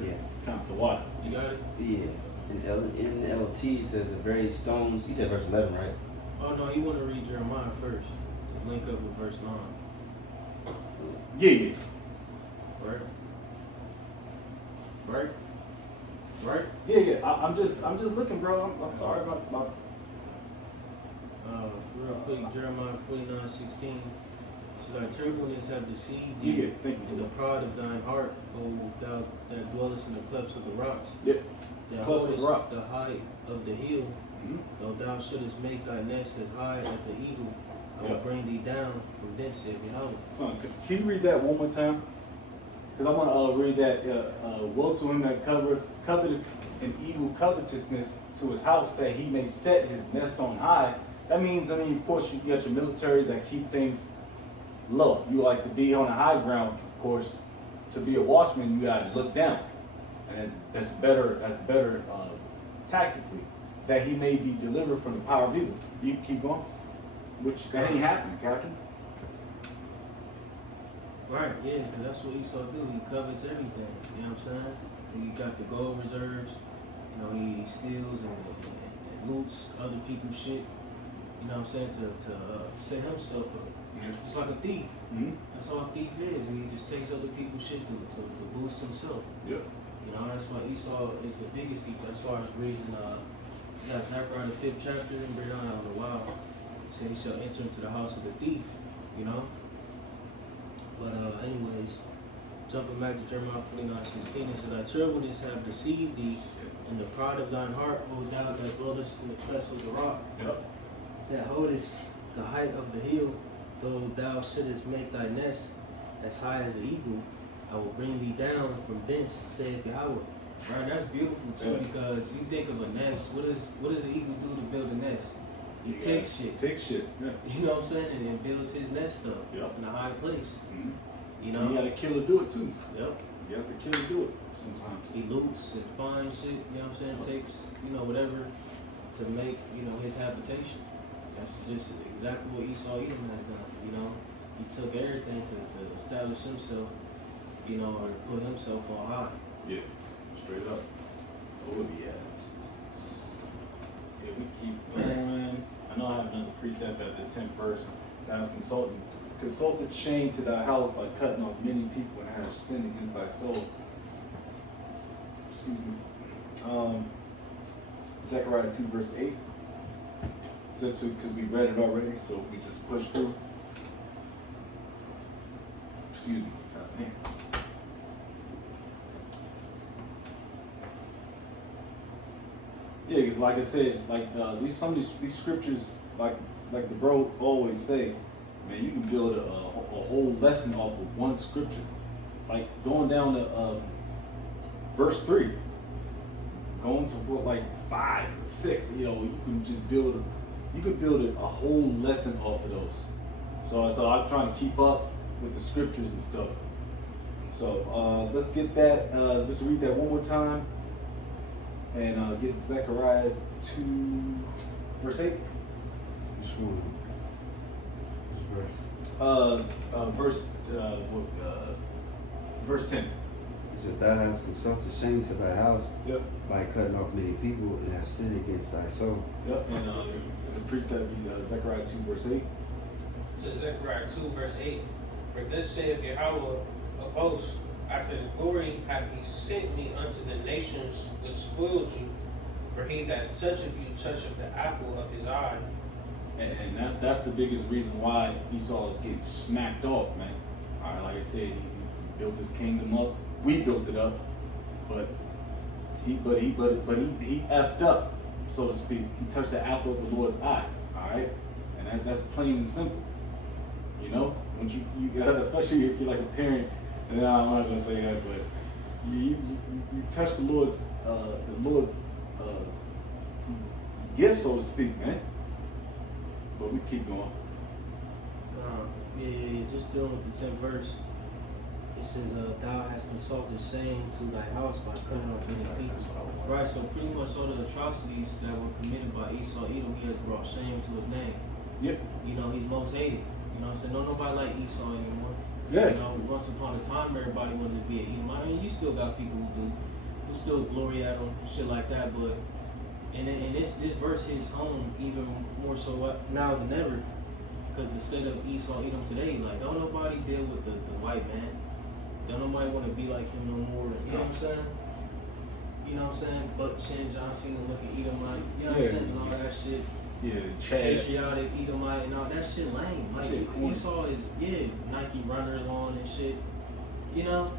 Yeah. Count the water. You got it? Yeah. In LT it says the very stones. You said verse 11, right? Oh no, you want to read Jeremiah first to link up with verse 9. Yeah. Right? Yeah. I'm just looking, bro. I'm sorry about my. Real quick, Jeremiah 49:16. So thy terribleness have deceived Yeah, thee, thank and you. the pride of thine heart, O thou that dwellest in the clefts of the rocks. Yeah. That Clefts of holdest rocks. the height of the hill, Mhm. though thou shouldest make thy nest as high as the eagle, I will Yeah. bring thee down from thence, saith Yahweh. Son, can you read that one more time? Because I want to read that. Woe to him that coveteth an evil covetousness to his house, that he may set his nest on high. That means, of course, you got your militaries that keep things low. You like to be on a high ground, of course. To be a watchman, you got to look down, and that's better. That's better tactically, that he may be delivered from the power of evil. You can keep going. Which that ain't happening, Captain. Right, yeah, because that's what Esau do. He covets everything. You know what I'm saying? He got the gold reserves. You know, he steals and loots other people's shit. You know what I'm saying? To set himself up. It's like a thief. Mm-hmm. That's all a thief is. He just takes other people's shit to boost himself. Yep. You know, that's why Esau is the biggest thief as far as reason. You got Zechariah the 5th chapter and bring down on the wild. Say he shall enter into the house of the thief. You know. But anyways, jumping back to Jeremiah 49:16, it says, thy terribleness have deceived thee, and the pride of thine heart, O thou that dwellest in the clefts of the rock, Yep. that holdest the height of the hill, though thou shouldest make thy nest as high as the eagle, I will bring thee down from thence, saith Yahweh. Right, that's beautiful too, Yeah. because you think of a nest. What does an eagle do to build a nest? He takes shit. Take shit. Yeah. You know what I'm saying? And then builds his nest up Yep. in a high place. Mm-hmm. You You know? got to kill or do it too. Yep. He has to kill or do it sometimes. He loots and finds shit, you know what I'm saying? Takes, whatever to make, his habitation. That's just exactly what Esau Edom has done, He took everything to establish himself, or put himself on high. Yeah, straight up. Oh yeah, yeah. We keep going. I know I have another precept at the 10th verse. Thou hast consulted shame to thy house by cutting off many people and hast sinned against thy soul. Excuse me. Zechariah 2 verse 8. So because we read it already, so we just push through. Excuse me. God damn. Yeah, because like I said, some of these scriptures, like the bro always say, man, you can build a whole lesson off of one scripture. Like going down to verse 3, going to what, like 5, 6, you can just build a whole lesson off of those. So I'm trying to keep up with the scriptures and stuff. So let's get that. Let's read that one more time. And get Zechariah 2, verse 8. Which one? Which verse? Verse 10. It says, thou hast consulted shame to thy house Yep. by cutting off many people and have sinned against thy soul. Yep. And the precept be Zechariah 2, verse 8. So Zechariah 2, verse 8. For thus saith Yahweh of hosts, after the glory hath he sent me unto the nations which spoiled you, For he that toucheth you toucheth the apple of his eye. And that's the biggest reason why Esau is getting smacked off, man. All right, like I said, he built his kingdom up. We built it up, but he effed up, so to speak. He touched the apple of the Lord's eye. All right, and that's plain and simple. You know, when you especially if you're like a parent, and I'm not gonna say that, but you touch the Lord's gift, so to speak, man. But we keep going. Just dealing with the 10th verse. It says, thou hast consulted shame to thy house by cutting off many people. Right, so pretty much all the atrocities that were committed by Esau, Edom, he has brought shame to his name. Yep. You know, he's most hated. You know what I'm saying? No, nobody like Esau anymore. Yeah. You know, once upon a time, everybody wanted to be an Edom. I mean, you still got people who still glory at him, shit like that, but and this verse hits home even more so now than ever, because the state of Esau, Edom today, like, don't nobody deal with the white man. Don't nobody want to be like him no more. You know what I'm saying? You know what I'm saying? But Shin John Cena looking Edomite. You know what I'm saying? And all that shit. Yeah, Chad. Patriotic Edomite and all that shit lame. Like, Esau is, Nike runners on and shit. You know?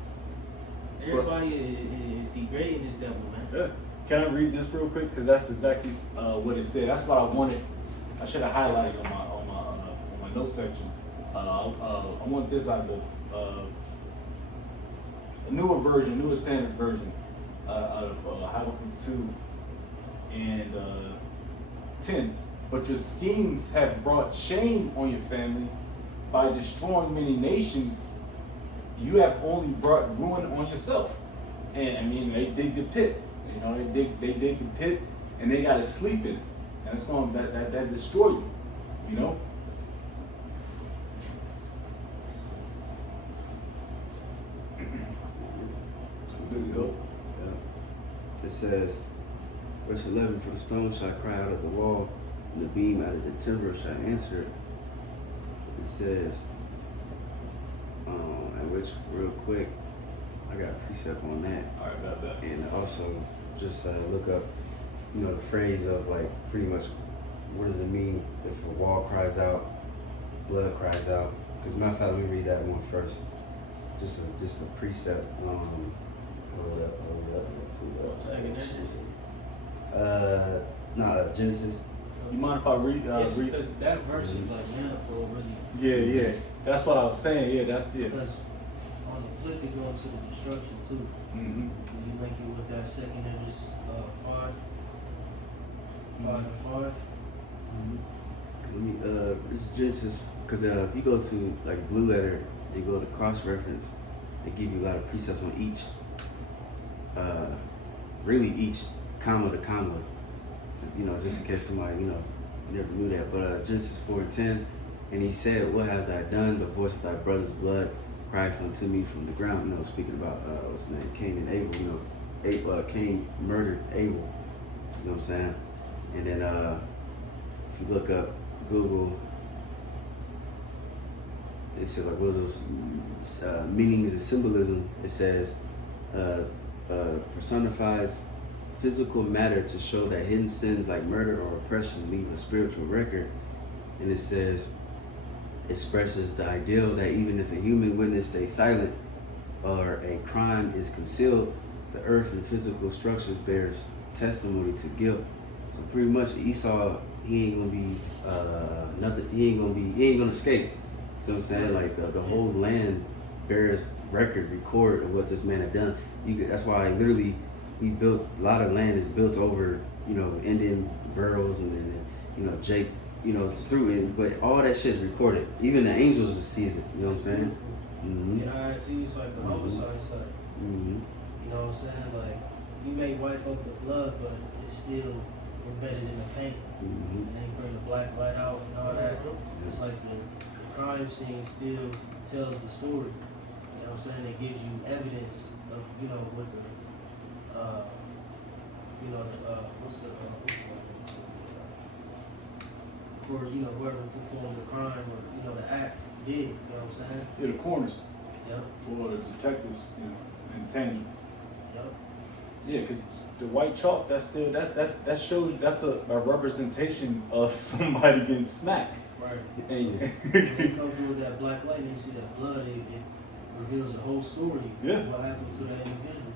Everybody is degrading this devil, man. Yeah. Can I read this real quick? Because that's exactly what it said. That's what I wanted. I should have highlighted on my notes section. I want this out of a newer standard version out of Habakkuk 2 and 10. But your schemes have brought shame on your family by destroying many nations. You have only brought ruin on yourself. And I mean, they dig the pit. You know, they dig the pit, and they gotta sleep in it, and it's going that destroy you. You know. Good to go. Yeah. It says, verse 11: For the stone shall cry out of the wall, and the beam out of the timber shall answer it. It says, and which real quick, I got a precept on that. All right, about that. And also just look up, the phrase of like pretty much what does it mean if a wall cries out, blood cries out. Because matter of fact, let me read that one first. Just a precept. Hold up. Second Genesis. You mind if I read? Yes, Read? because that verse is like manifold, really. Yeah. That's what I was saying. Yeah, that's it. Because on the flip, they go into the destruction too. Mm-hmm. Because you link it with that second and just 5 and 5. This is Genesis, because if you go to like Blue Letter, you go to cross reference, they give you a lot of precepts on each, really each comma to comma, just in case somebody never knew that. But Genesis 4:10, and he said, "What hast thou done? The voice of thy brother's blood cried unto me from the ground." Speaking about what's his name, Cain and Abel. Cain murdered Abel. You know what I'm saying? And then if you look up Google, it says like what are those meanings and symbolism. It says personifies physical matter to show that hidden sins like murder or oppression leave a spiritual record. And it says expresses the ideal that even if a human witness stays silent or a crime is concealed, the earth and physical structures bears testimony to guilt. So pretty much Esau, he ain't gonna be nothing. He ain't gonna escape. See what I'm saying? Like the whole land bears record of what this man had done. That's why literally we built a lot of land is built over Indian burials and then Jake it's through it, but all that shit is recorded. Even the angels sees it. You know what I'm saying? Mm-hmm. It's like the homicide side. Mm-hmm. You know what I'm saying? Like, you may wipe up the blood, but it's still embedded in the paint. Mm-hmm. And they bring the black light out and all that. It's like the crime scene still tells the story. You know what I'm saying? It gives you evidence of, what the, for, whoever performed the crime or, the act did. You know what I'm saying? Yeah, the corners Yep. for the detectives, and tangible. Yep. Yeah, because the white chalk, that shows that's a representation of somebody getting smacked. Right. And, So when they come through with that black light and they see that blood, it reveals the whole story. Yeah. Of what happened to that individual.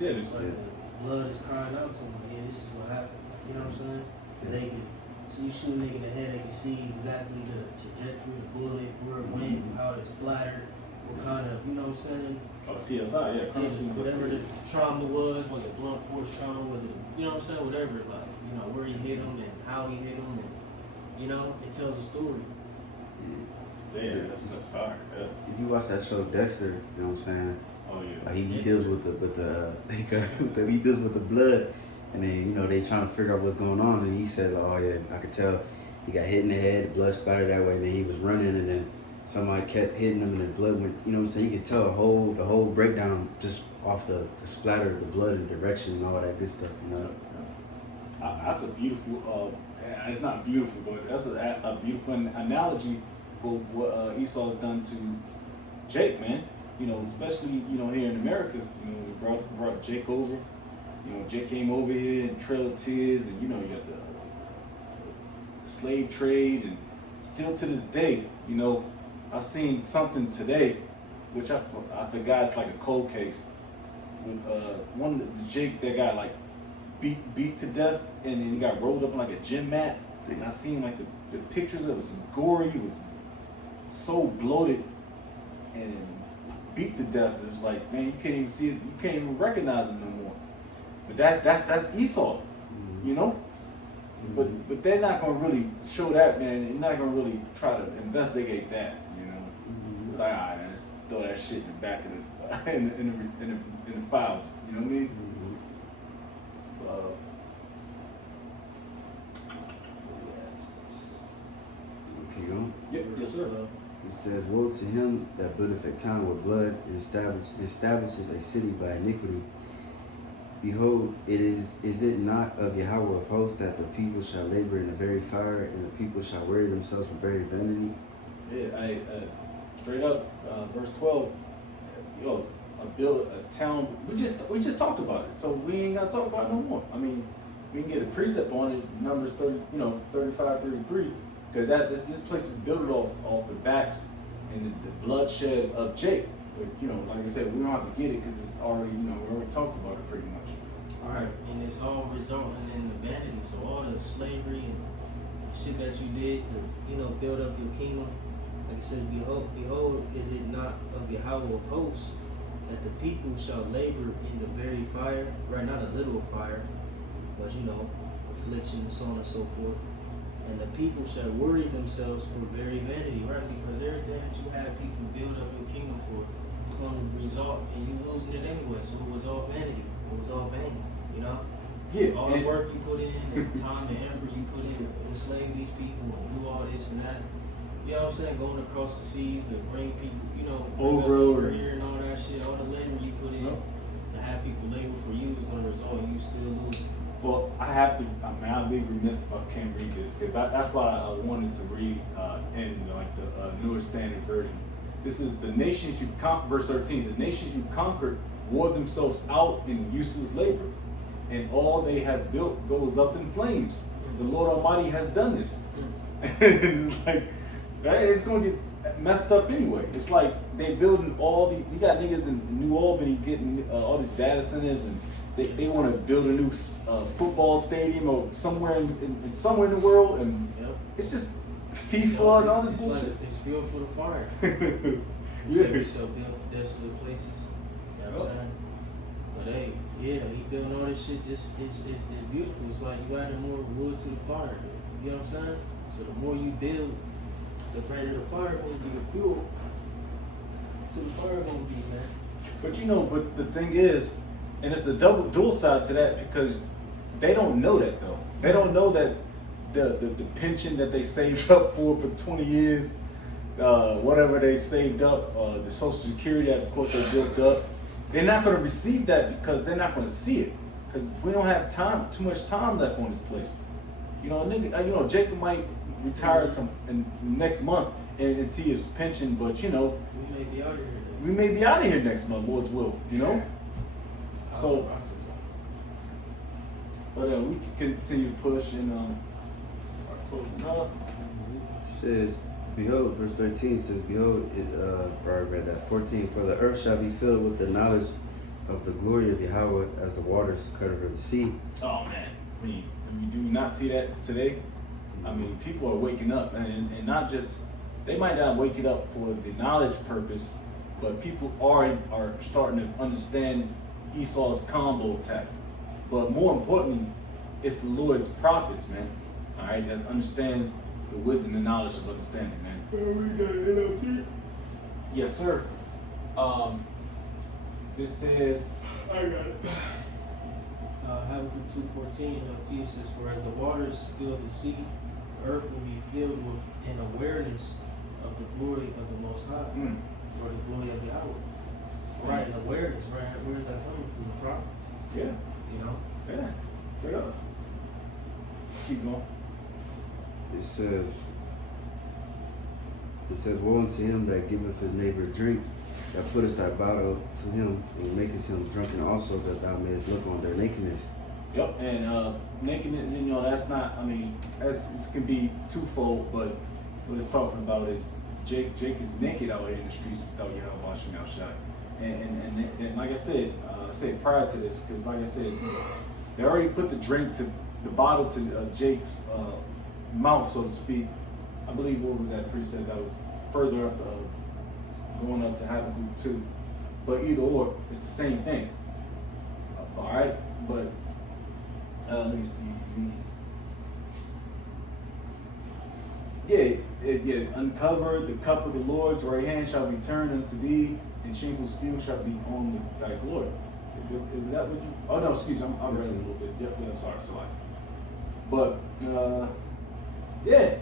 yeah, It's like the blood is crying out to them. Yeah, this is what happened. You know what I'm saying? 'Cause they can, so you shoot a nigga in the head, they can see exactly the trajectory, the bullet, where it went, how it splattered, what kind of, you know what I'm saying? oh, CSI, yeah, crime scene Whatever the investigation. trauma was it blunt force trauma, was it, you know what I'm saying, whatever, like, you know, where he hit him and how he hit him, and, you know, it tells a story. Yeah, that's fire. Yeah. If you watch that show Dexter, you know what I'm saying? Oh yeah. Like he deals with he deals with the blood, and then you know they trying to figure out what's going on, and he said, "Oh yeah, I could tell he got hit in the head, blood splattered that way." And then he was running, and then somebody kept hitting him, and the blood went. You know what I'm saying? You could tell the whole breakdown just off the splatter, the blood and direction and all that good stuff. You know? That's a beautiful. It's not beautiful, but that's a beautiful analogy for what Esau's done to Jake, man. You know, especially here in America. You know, we brought Jake over. You know, Jake came over here in Trail of Tears, and you know, you got the slave trade, and still to this day, you know, I seen something today, which I forgot. It's like a cold case with one of the Jake that got like beat to death, and then he got rolled up in like a gym mat. And I seen like the pictures. It was gory. It was so bloated and beat to death. It was like, man, you can't even see it. You can't even recognize him no more. But that's Esau, you know. But they're not gonna really show that, man. They're not gonna really try to investigate that, you know. Like, all right, let's throw that shit in the back of the in the file. You know what I mean? Okay, go. Yes, sir. It says, "Woe to him that buildeth a town with blood and establishes a city by iniquity. Behold, is it not of Yahweh of hosts that the people shall labor in the very fire, and the people shall weary themselves for very vanity?" Yeah, straight up, verse 12. Yo, build a town. We just talked about it, so we ain't gotta talk about it no more. I mean, we can get a precept on it. Numbers 35, 33. Because this place is built off the backs and the bloodshed of Jake. But like I said, we don't have to get it because it's already, we already talked about it pretty much. All right, and it's all resulting in the vanity. So all the slavery and the shit that you did to, build up your kingdom. Like it says, behold, is it not of Yahweh of hosts that the people shall labor in the very fire, right? Not a literal fire, but affliction, so on and so forth. And the people shall worry themselves for very vanity, right? Because everything that you have people build up your kingdom for is going to result in you losing it anyway. So it was all vanity. It was all vain, Yeah. All the work you put in, and the time and effort you put in to enslave these people and do all this and that. You know what I'm saying? Going across the seas to bring people, bring us over here and all that shit. All the labor you put in to have people labor for you is going to result in you still losing. Well, I'll be remiss if I can't read this because that's why I wanted to read in the Newer Standard Version. This is the nations you conquered, verse 13. The nations you conquered wore themselves out in useless labor, and all they have built goes up in flames. The Lord Almighty has done this. It's like, right? It's going to get messed up anyway. It's like they building we got niggas in New Albany getting all these data centers, and they want to build a new football stadium or somewhere in the world, and it's just FIFA and all this bullshit. It's fuel for the fire. Yeah. We shall build desolate places. You know what I'm saying? But hey, he building all this shit. Just it's beautiful. It's like you adding more wood to the fire. You know what I'm saying? So the more you build, the brighter the fire will be. The fuel to the fire gonna be, man. But the thing is, and it's a dual side to that because they don't know that though. They don't know that the pension that they saved up for 20 years, whatever they saved up, the Social Security that of course they built up, they're not going to receive that because they're not going to see it because we don't have too much time left on this place. Jacob might retire in next month and see his pension, but we may be out of here. We may be out of here next month, Lord's will. So But we can continue to push and closing up. It says, behold, verse 13 says, behold, or I read that, 14, for the earth shall be filled with the knowledge of the glory of Yahweh as the waters cover the sea. Oh man, I mean, we do not see that today. I mean, people are waking up, and not just, they might not wake it up for the knowledge purpose, but people are starting to understand Esau's combo attack. But more importantly, it's the Lord's prophets, man. All right, that understands the wisdom and knowledge of understanding, man. We got an NLT. Yes, sir. This says, I got it. Habakkuk 2:14 NLT says, for as the waters fill the sea, the earth will be filled with an awareness of the glory of the Most High, or the glory of Yahweh. Right, an awareness, right? Where is that coming from? The prophets. Yeah. You know? Yeah. Straight up. Keep going. It says, woe unto him that giveth his neighbor drink, that puttest thy bottle to him, and makest him drunken also, that thou mayest look on their nakedness. Yep, and nakedness, you know, that's not, I mean, this can be twofold, but what it's talking about is Jake is naked out here in the streets without Yahweh washing out shot. And like I said prior to this, because like I said, they already put the bottle to Jake's mouth, so to speak. I believe, what was that precept that was further up, going up to Habakkuk 2. But either or, it's the same thing. All right, but let me see. Yeah, uncovered, the cup of the Lord's right hand shall be turned unto thee, and shameful spew shall be on thy glory. Is that what you? Oh no, excuse me, I read it a little bit. Yep, I'm sorry. But yeah,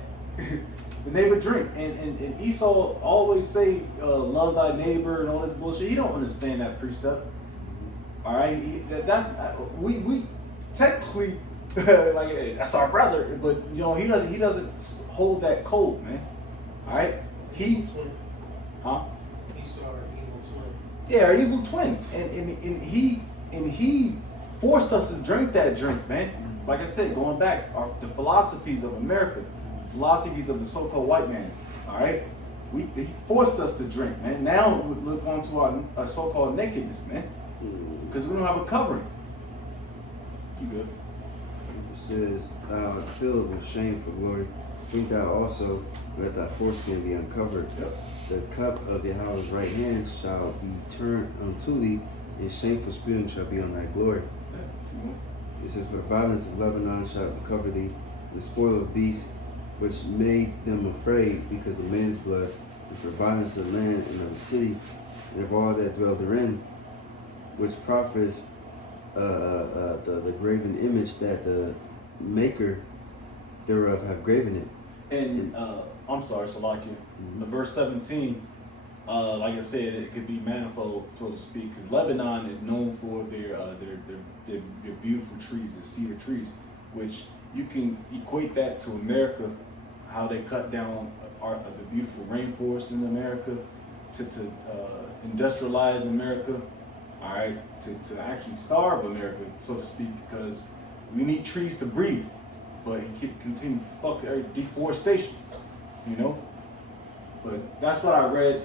the neighbor drink, and Esau always say, love thy neighbor and all this bullshit. He don't understand that precept. All right, we technically like, hey, that's our brother, but you know he doesn't hold that code, man. All right, Twin. huh? Esau, our evil twin. Yeah, our evil twin, and he forced us to drink that drink, man. Like I said, going back, the philosophies of America, the philosophies of the so-called white man. All right, he forced us to drink, man. Now we look on to our so-called nakedness, man, because we don't have a covering. You good? It says, thou art filled with shame for glory. Drink thou also, let thy foreskin be uncovered. Yep. The cup of Yahweh's right hand shall be turned unto thee, and shameful spewing shall be on thy glory. It says, for the violence of Lebanon shall cover thee, the spoil of beasts, which made them afraid because of men's blood, and for violence of the land and of the city, and of all that dwell therein, which profiteth the graven image that the maker thereof have graven it. And I'm sorry, Salakia. The verse 17, like I said, it could be manifold, so to speak, because Lebanon is known for their beautiful trees, their cedar trees, which you can equate that to America, how they cut down the beautiful rainforests in America to industrialize America, all right, to actually starve America, so to speak, because we need trees to breathe, but he keep continue fuck deforestation, you know. But that's what I read.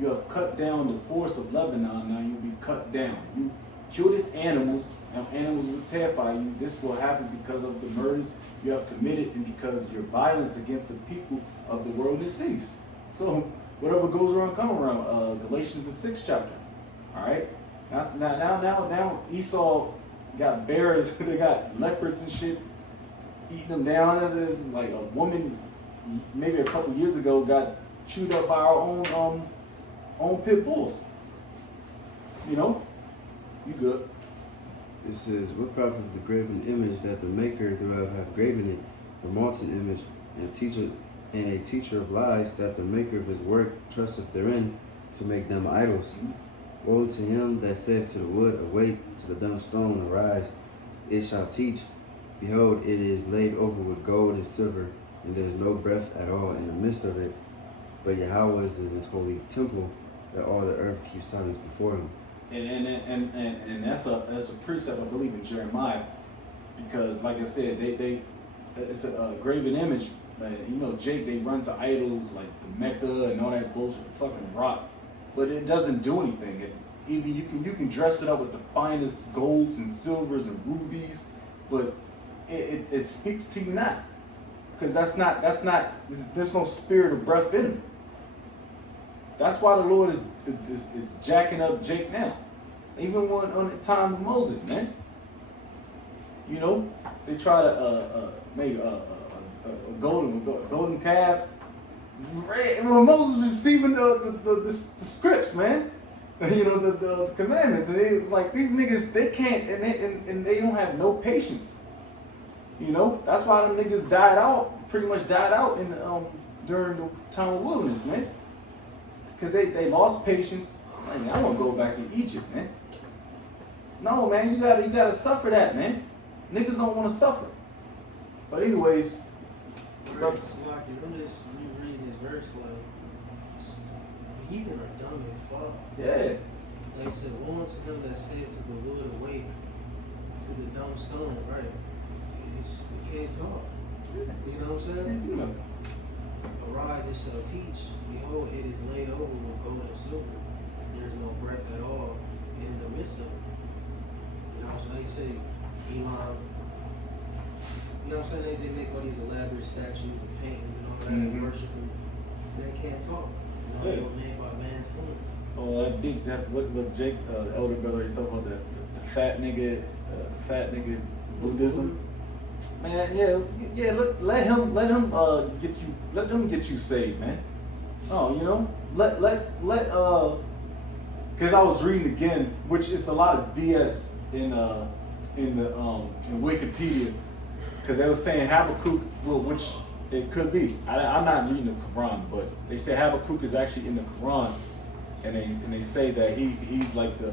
You have cut down the forest of Lebanon. Now you'll be cut down. You kill these animals, and animals will terrify you. This will happen because of the murders you have committed, and because your violence against the people of the world has ceased. So whatever goes around, come around. Galatians the 6th chapter. All right. Now Esau got bears. They got leopards and shit eating them down. As like a woman, maybe a couple years ago, got chewed up by our own pit bulls. You know, you good. It says, what profit the graven image that the maker thereof hath graven it, the molten image, and a teacher of lies, that the maker of his work trusteth therein to make them idols. Woe to him that saith to the wood, awake, to the dumb stone, arise, it shall teach. Behold, it is laid over with gold and silver, and there is no breath at all in the midst of it. But Yahweh's is his holy temple, that all the earth keeps silence before him. And that's a precept, I believe, in Jeremiah. because like I said, they it's a graven image. You know, Jake, they run to idols like the Mecca and all that bullshit, fucking rock, but it doesn't do anything. Even you can dress it up with the finest golds and silvers and rubies, but it speaks to you not, because there's no spirit or breath in it. That's why the Lord is jacking up Jake now, even when on the time of Moses, man. You know, they try to make a golden calf. When Moses was receiving the scripts, man, you know, the commandments, and they like, these niggas, they can't, and they don't have no patience. You know, that's why them niggas pretty much died out in during the time of wilderness, man, because they lost patience. Man, I want to go back to Egypt, man. No, man, you gotta suffer that, man. Niggas don't want to suffer. But anyways, Remember this, when you read this verse, like, the heathen are dumb as fuck. yeah. Like I said, woe unto him that said to the wood awake, to the dumb stone, right? It can't talk. You know what I'm saying? Arise, it shall teach. Behold, it is laid over with gold and silver. There is no breath at all in the midst of it. You know what I'm saying? They say, Elon. You know what I'm saying? They make all these elaborate statues and paintings and all that, and worshiping. They can't talk. You know, they were made by man's hands. Oh, that's big. That's what Jake, the elder brother, he's talking about the fat nigga Buddhism. Man, yeah. Let them get you saved, man. Oh, you know, because I was reading again, which is a lot of BS in Wikipedia, because they were saying Habakkuk, well, which it could be. I'm not reading the Quran, but they say Habakkuk is actually in the Quran, and they say that he's like the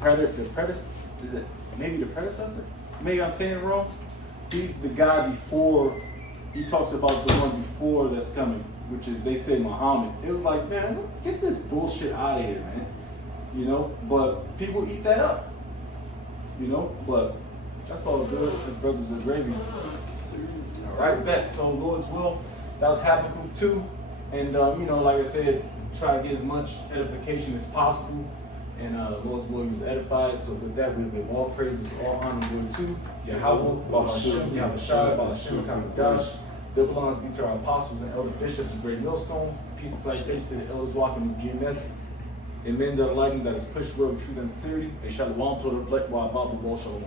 predecessor? Is it maybe the predecessor? Maybe I'm saying it wrong. He's the guy before. He talks about the one before that's coming, which is, they say, Muhammad. It was like, man, get this bullshit out of here, man. You know, but people eat that up. You know, but that's all good. The brothers of gravy. All right, bet. So Lord's will. That was Habakkuk 2, and you know, like I said, try to get as much edification as possible. And Lord's will, he was edified. So with that, we give all praises, all honor, and glory to Yahweh, Bahashem, Yahweh Shai, Bahashem, Kamadash. Double honors be to our apostles and elder bishops of Great Millstone. Peace and salutation to the elders walking with GMS. And men that are lighting that is pushed word of truth and sincerity. A shalom to reflect while about the ball shalom.